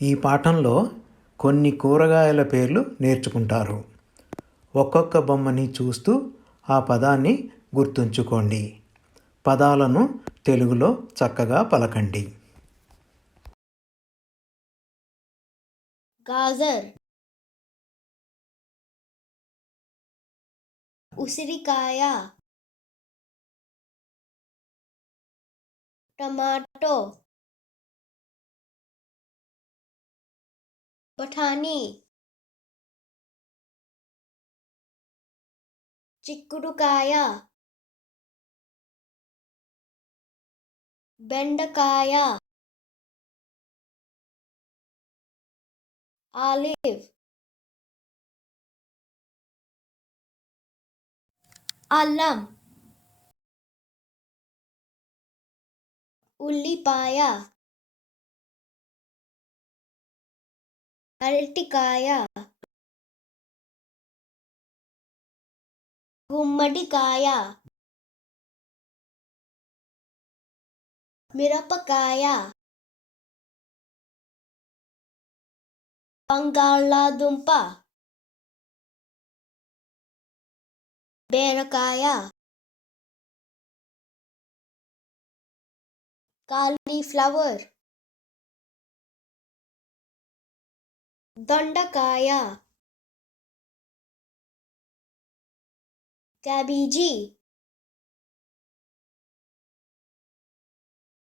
ఈ పాఠంలో కొన్ని కూరగాయల పేర్లు నేర్చుకుంటారు. ఒక్కొక్క బొమ్మని చూస్తూ ఆ పదాన్ని గుర్తుంచుకోండి. పదాలను తెలుగులో చక్కగా పలకండి. గాజర్, ఉసిరికాయ, టమాటో, బఠానీ, చిక్కుడుకాయ, బెండకాయ, ఆలివ్, అల్లం, ఉల్లిపాయ, అరటికాయ, గుమ్మడికాయ, మిరపకాయ, బంగాళాదుంప, బీరకాయ, కాలీఫ్లవర్, దొండకాయ, క్యాబేజీ,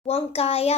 వంకాయ,